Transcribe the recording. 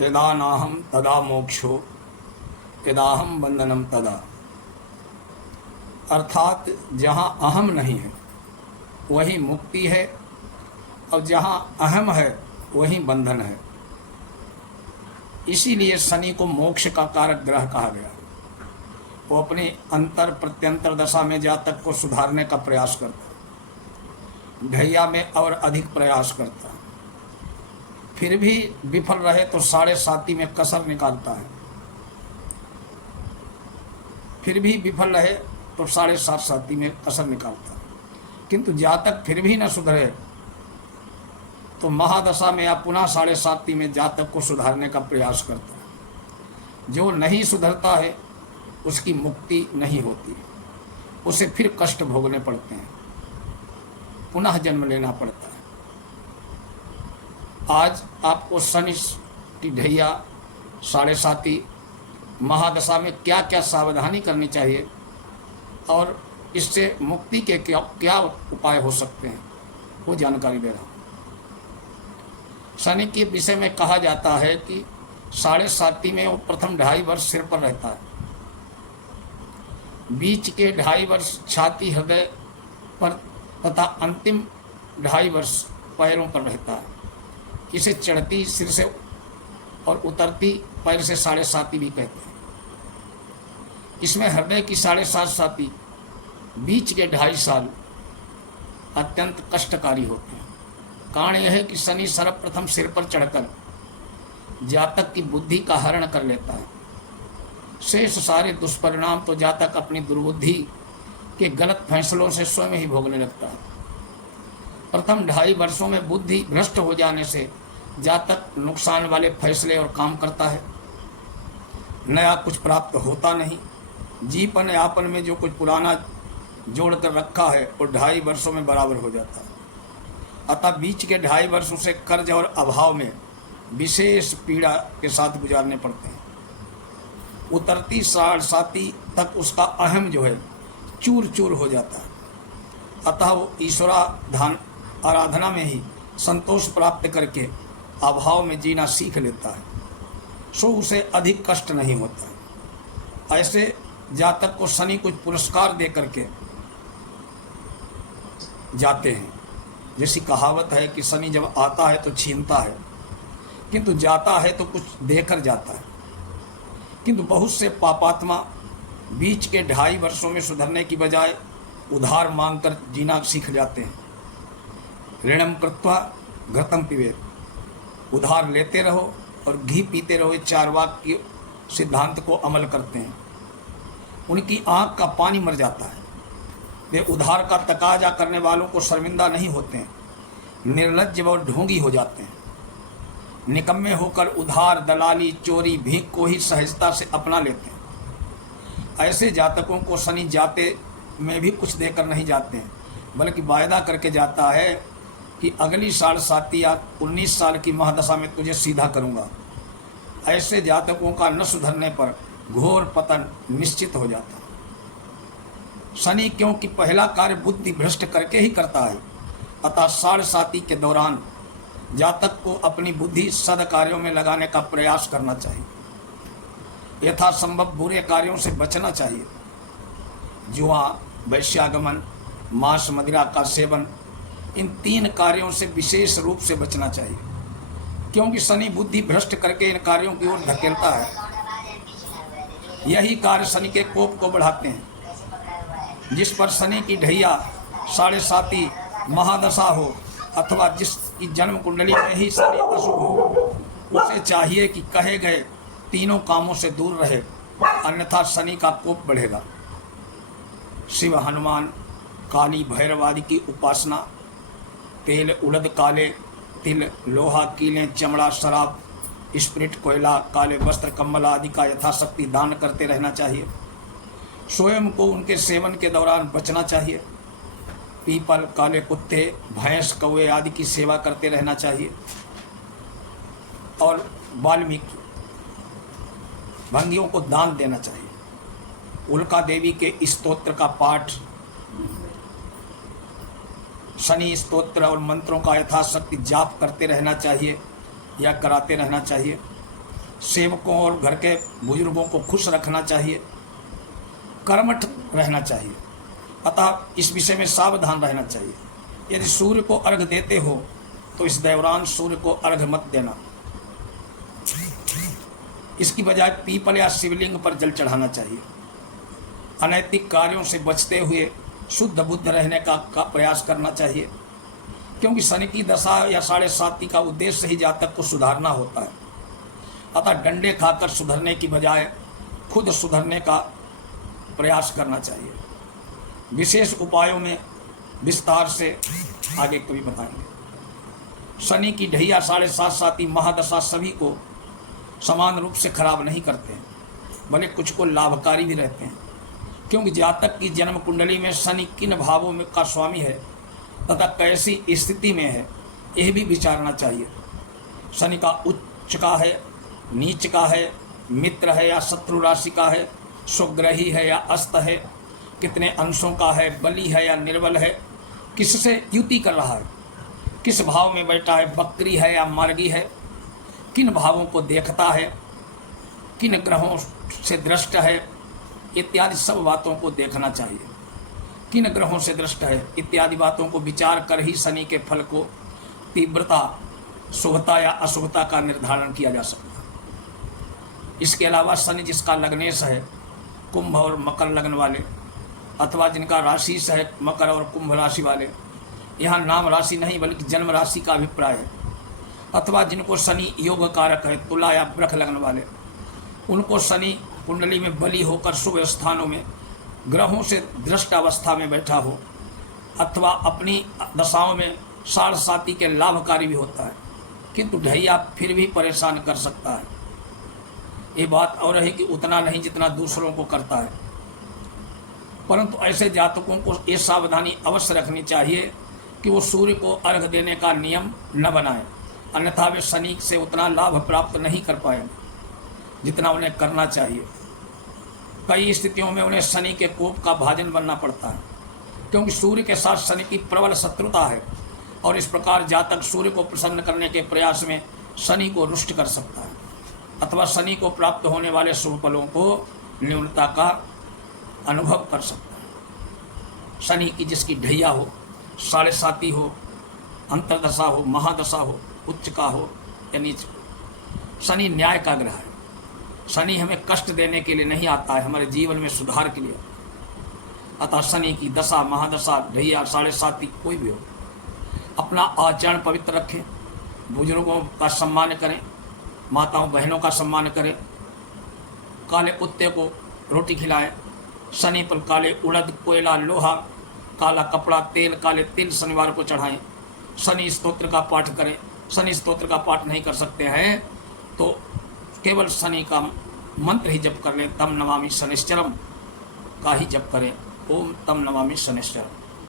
यदा नाहम तदा मोक्षो यदाहम बंधनम तदा। अर्थात जहाँ अहम नहीं है वही मुक्ति है, और जहाँ अहम है वही बंधन है। इसीलिए शनि को मोक्ष का कारक ग्रह कहा गया। वो अपने अंतर प्रत्यंतर दशा में जातक को सुधारने का प्रयास करता है, ढैया में और अधिक प्रयास करता है, फिर भी विफल रहे तो 7.5 में कसर निकालता है, फिर भी विफल रहे तो 7.5 में कसर निकालता है। किंतु जातक फिर भी न सुधरे तो महादशा में या पुनः 7.5 में जातक को सुधारने का प्रयास करता है। जो नहीं सुधरता है उसकी मुक्ति नहीं होती, उसे फिर कष्ट भोगने पड़ते हैं, पुनः जन्म लेना पड़ता है। आज आपको शनि की ढैया 7.5 महादशा में क्या क्या सावधानी करनी चाहिए और इससे मुक्ति के क्या उपाय हो सकते हैं, वो जानकारी दे रहा हूँ। शनि के विषय में कहा जाता है कि 7.5 में वो प्रथम 2.5 वर्ष सिर पर रहता है, बीच के 2.5 वर्ष छाती हृदय पर तथा अंतिम 2.5 वर्ष पैरों पर रहता है। इसे चढ़ती सिर से और उतरती पैर से 7.5 भी कहते हैं। इसमें हृदय की 7.5 बीच के 2.5 साल अत्यंत कष्टकारी होते हैं। कारण यह है कि शनि सर्वप्रथम सिर पर चढ़कर जातक की बुद्धि का हरण कर लेता है। शेष सारे दुष्परिणाम तो जातक अपनी दुर्बुद्धि के गलत फैसलों से स्वयं ही भोगने लगता है। प्रथम 2.5 वर्षों में बुद्धि भ्रष्ट हो जाने से जातक नुकसान वाले फैसले और काम करता है, नया कुछ प्राप्त होता नहीं। जीवन यापन में जो कुछ पुराना जोड़ कर रखा है वो 2.5 वर्षों में बराबर हो जाता है। अतः बीच के 2.5 वर्षों से कर्ज और अभाव में विशेष पीड़ा के साथ गुजारने पड़ते हैं। उतरती 7.5 तक उसका अहम जो है चूर चूर हो जाता है। अतः वो ईश्वराधान आराधना में ही संतोष प्राप्त करके अभाव में जीना सीख लेता है, सो उसे अधिक कष्ट नहीं होता है। ऐसे जातक को शनि कुछ पुरस्कार दे करके जाते हैं। जैसी कहावत है कि शनि जब आता है तो छीनता है, किंतु जाता है तो कुछ देकर जाता है। किंतु बहुत से पापात्मा बीच के 2.5 वर्षों में सुधरने की बजाय उधार मांगकर जीना सीख जाते हैं। ऋणम कृत्वा घृतम पिबेत, उधार लेते रहो और घी पीते रहो, 4 वाक्य के सिद्धांत को अमल करते हैं। उनकी आंख का पानी मर जाता है। वे उधार का तकाजा करने वालों को शर्मिंदा नहीं होते हैं, निर्लज्ज और ढोंगी हो जाते हैं। निकम्मे होकर उधार, दलाली, चोरी, भीख को ही सहजता से अपना लेते हैं। ऐसे जातकों को शनि जाते में भी कुछ देकर नहीं जाते हैं, बल्कि वायदा करके जाता है कि अगली 7.5 या 19 साल की महादशा में तुझे सीधा करूँगा। ऐसे जातकों का न सुधरने पर घोर पतन निश्चित हो जाता है। शनि क्योंकि पहला कार्य बुद्धि भ्रष्ट करके ही करता है, अतः 7.5 के दौरान जातक को अपनी बुद्धि सद कार्यों में लगाने का प्रयास करना चाहिए। यथासंभव बुरे कार्यों से बचना चाहिए। जुआ, वैश्यागमन, मांस मदिरा का सेवन, इन 3 कार्यों से विशेष रूप से बचना चाहिए, क्योंकि शनि बुद्धि भ्रष्ट करके इन कार्यों की ओर धकेलता है। यही कार्य शनि के कोप को बढ़ाते हैं। जिस पर शनि की ढैया 7.5 महादशा हो अथवा जिसकी जन्म कुंडली में ही शनि अशुभ हो, उसे चाहिए कि कहे गए 3 कामों से दूर रहे, अन्यथा शनि का कोप बढ़ेगा। शिव, हनुमान, काली, भैरव आदि की उपासना, तेल, उड़द, काले तिल, लोहा, कीलें, चमड़ा, शराब, स्प्रिट, कोयला, काले वस्त्र, कम्बल आदि का यथाशक्ति दान करते रहना चाहिए। स्वयं को उनके सेवन के दौरान बचना चाहिए। पीपल, काले कुत्ते, भैंस, कौवे आदि की सेवा करते रहना चाहिए। और वाल्मीकि भंगियों को दान देना चाहिए। उल्का देवी के स्तोत्र का पाठ, शनि स्तोत्र और मंत्रों का यथाशक्ति जाप करते रहना चाहिए या कराते रहना चाहिए। सेवकों और घर के बुजुर्गों को खुश रखना चाहिए, कर्मठ रहना चाहिए। अतः इस विषय में सावधान रहना चाहिए। यदि सूर्य को अर्घ देते हो तो इस दौरान सूर्य को अर्घ मत देना। इसकी बजाय पीपल या शिवलिंग पर जल चढ़ाना चाहिए। अनैतिक कार्यों से बचते हुए शुद्ध बुद्ध रहने का प्रयास करना चाहिए, क्योंकि शनि की दशा या 7.5 का उद्देश्य ही जातक को सुधारना होता है। अतः डंडे खाकर सुधरने की बजाय खुद सुधरने का प्रयास करना चाहिए। विशेष उपायों में विस्तार से आगे कभी बताएंगे। शनि की ढैया 7.5 महादशा सभी को समान रूप से खराब नहीं करते हैं, भले कुछ को लाभकारी भी रहते हैं, क्योंकि जातक की जन्म कुंडली में शनि किन भावों में का स्वामी है तथा कैसी स्थिति में है, यह भी विचारना चाहिए। शनि का उच्च का है, नीच का है, मित्र है या शत्रु राशि का है, स्वग्रही है या अस्त है, कितने अंशों का है, बली है या निर्बल है, किससे युति कर रहा है, किस भाव में बैठा है, बकरी है या मार्गी है, किन भावों को देखता है, किन ग्रहों से दृष्ट है, इत्यादि सब बातों को देखना चाहिए। किन ग्रहों से दृष्ट है इत्यादि बातों को विचार कर ही शनि के फल को तीव्रता, शुभता या अशुभता का निर्धारण किया जा सकता है। इसके अलावा शनि जिसका लग्नेश है, कुंभ और मकर लग्न वाले, अथवा जिनका राशि है मकर और कुंभ राशि वाले, यहाँ नाम राशि नहीं बल्कि जन्म राशि का अभिप्राय है, अथवा जिनको शनि योग कारक है, तुला या वृष लग्न वाले, उनको शनि कुंडली में बली होकर शुभ स्थानों में ग्रहों से दृष्ट अवस्था में बैठा हो, अथवा अपनी दशाओं में 7.5 के लाभकारी भी होता है, किंतु ढैया फिर भी परेशान कर सकता है। ये बात और है कि उतना नहीं जितना दूसरों को करता है, परंतु ऐसे जातकों को ये सावधानी अवश्य रखनी चाहिए कि वो सूर्य को अर्घ देने का नियम न बनाए, अन्यथा वे शनि से उतना लाभ प्राप्त नहीं कर पाएंगे जितना उन्हें करना चाहिए। कई स्थितियों में उन्हें शनि के कोप का भाजन बनना पड़ता है, क्योंकि सूर्य के साथ शनि की प्रबल शत्रुता है, और इस प्रकार जातक सूर्य को प्रसन्न करने के प्रयास में शनि को रुष्ट कर सकता है, अथवा शनि को प्राप्त होने वाले शुभ फलों को न्यूनता का अनुभव कर सकता है। शनि की जिसकी ढैया हो, 7.5 हो, अंतर्दशा हो, महादशा हो, उच्च का हो या नीच हो, शनि न्याय का ग्रह है। शनि हमें कष्ट देने के लिए नहीं आता है, हमारे जीवन में सुधार के लिए। अतः शनि की दशा, महादशा, ढैया, 7.5 कोई भी हो, अपना आचरण पवित्र रखें, बुजुर्गों का सम्मान करें, माताओं बहनों का सम्मान करें, काले कुत्ते को रोटी खिलाएं, शनि पर काले उड़द, कोयला, लोहा, काला कपड़ा, तेल, काले तिल शनिवार को चढ़ाएं, शनि स्तोत्र का पाठ करें। शनि स्तोत्र का पाठ नहीं कर सकते हैं तो केवल शनि का मंत्र ही जप कर लें, तम नमामि शनिश्चरम का ही जप करें। ओम तम नमामि शनिश्चरम।